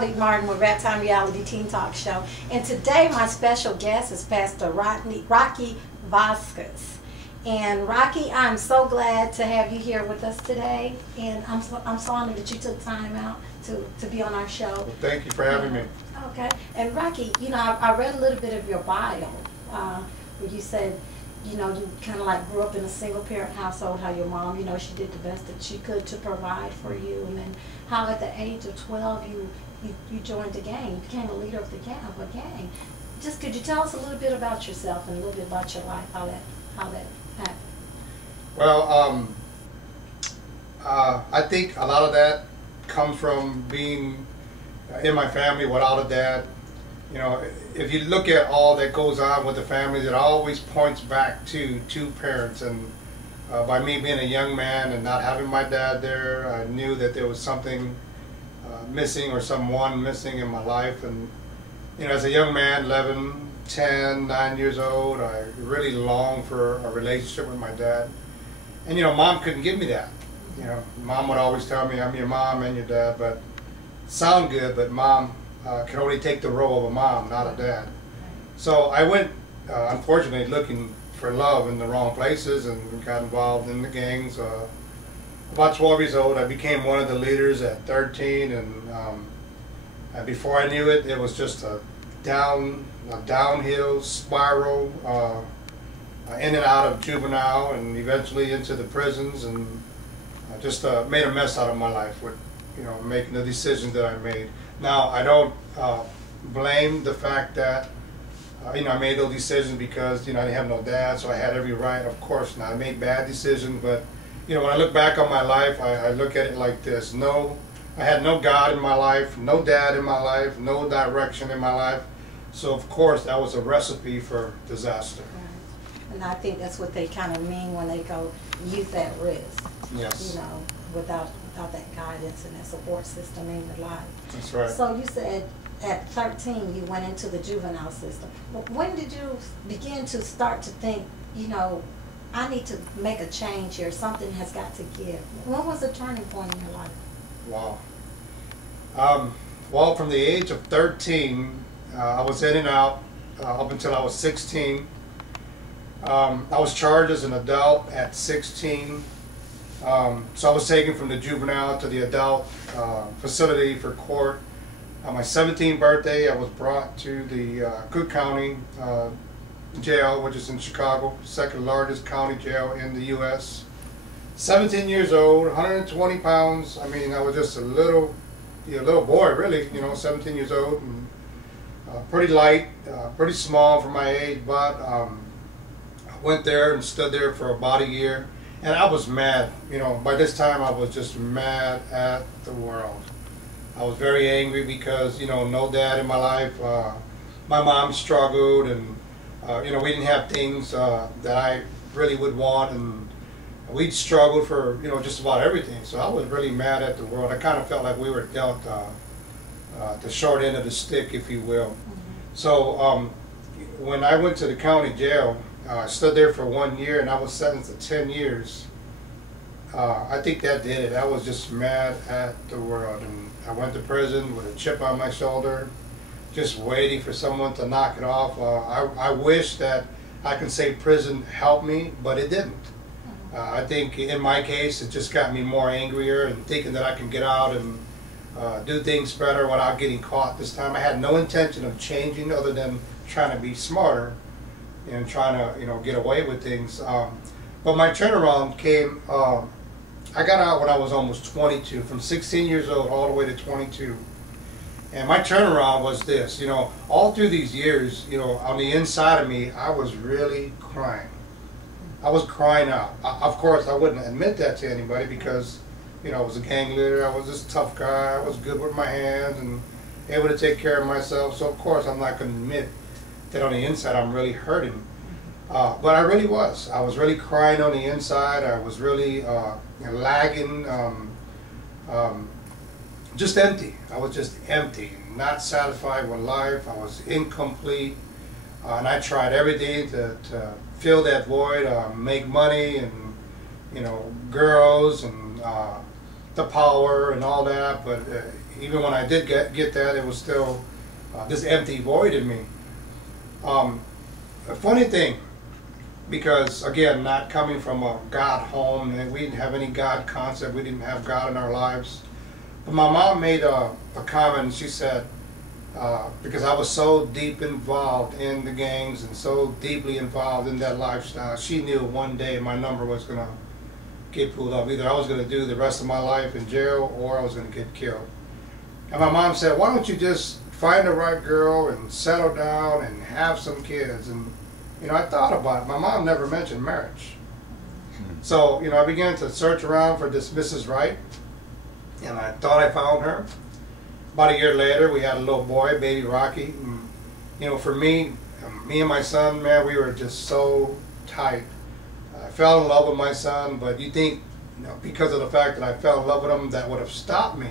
Pearlie Martin with Rap Time Reality Teen Talk Show. And today my special guest is Pastor Rocky VASQUEZ. And Rocky, I'm so glad to have you here with us today. And I'm so honored that you took time out to be on our show. Well, thank you for having me. Okay. And Rocky, you know, I read a little bit of your bio where you said, you know, you kind of like grew up in a single parent household, how your mom, you know, she did the best that she could to provide for you, and then how at the age of 12 you joined a gang, you became a leader of a gang. Just could you tell us a little bit about yourself and a little bit about your life, how that happened? Well, I think a lot of that comes from being in my family without a dad. You know, if you look at all that goes on with the families, it always points back to two parents. And by me being a young man and not having my dad there, I knew that there was something missing or someone missing in my life. And, you know, as a young man, 11, 10, 9 years old, I really longed for a relationship with my dad. And, you know, Mom couldn't give me that. You know, Mom would always tell me, I'm your mom and your dad, but sound good, but Mom can only take the role of a mom, not a dad. So I went, unfortunately, looking for love in the wrong places and got involved in the gangs. About 12 years old, I became one of the leaders at 13, and before I knew it, it was just a downhill spiral in and out of juvenile and eventually into the prisons, and I just made a mess out of my life with, you know, making the decisions that I made. Now, I don't blame the fact that, you know, I made those decisions because, you know, I didn't have no dad, so I had every right. Of course not. I made bad decisions, but, you know, when I look back on my life, I look at it like this. I had no God in my life, no dad in my life, no direction in my life. So, of course, that was a recipe for disaster. Right. And I think that's what they kind of mean when they go youth at risk. Yes. You know, without that guidance and that support system in your life. That's right. So you said at 13 you went into the juvenile system. When did you begin to start to think, you know, I need to make a change here, something has got to give? When was the turning point in your life? Wow. Well, from the age of 13, I was in and out up until I was 16. I was charged as an adult at 16. So I was taken from the juvenile to the adult facility for court. On my 17th birthday, I was brought to the Cook County jail, which is in Chicago, second largest county jail in the U.S. 17 years old, 120 pounds. I mean, I was just a little boy, really. You know, 17 years old, and pretty light, pretty small for my age. But I went there and stood there for about a year. And I was mad, you know, by this time I was just mad at the world. I was very angry because, you know, no dad in my life. My mom struggled, and, you know, we didn't have things that I really would want, and we'd struggled for, you know, just about everything. So I was really mad at the world. I kind of felt like we were dealt the short end of the stick, if you will. So when I went to the county jail, I stood there for 1 year, and I was sentenced to 10 years. I think that did it. I was just mad at the world, and I went to prison with a chip on my shoulder, just waiting for someone to knock it off. I wish that I could say prison helped me, but it didn't. I think in my case, it just got me more angrier and thinking that I can get out and do things better without getting caught this time. I had no intention of changing other than trying to be smarter and trying to, you know, get away with things. But my turnaround came, I got out when I was almost 22, from 16 years old all the way to 22. And my turnaround was this, you know, all through these years, you know, on the inside of me, I was really crying. I was crying out. Of course, I wouldn't admit that to anybody because, you know, I was a gang leader, I was this tough guy, I was good with my hands and able to take care of myself. So, of course, I'm not going to admit that on the inside I'm really hurting. But I really was. I was really crying on the inside. I was really lagging, just empty. I was just empty, not satisfied with life. I was incomplete. And I tried everything to fill that void, make money and, you know, girls and the power and all that. But even when I did get that, it was still this empty void in me. A funny thing, because again, not coming from a God home, and we didn't have any God concept, we didn't have God in our lives. But my mom made a comment. She said, because I was so deep involved in the gangs and so deeply involved in that lifestyle, she knew one day my number was going to get pulled up. Either I was going to do the rest of my life in jail or I was going to get killed. And my mom said, why don't you just find the right girl and settle down and have some kids? And you know, I thought about it. My mom never mentioned marriage. So, you know, I began to search around for this Mrs. Right, and I thought I found her. About a year later, we had a little boy, baby Rocky. And, you know, for me and my son, man, we were just so tight. I fell in love with my son, but you think, you know, because of the fact that I fell in love with him, that would have stopped me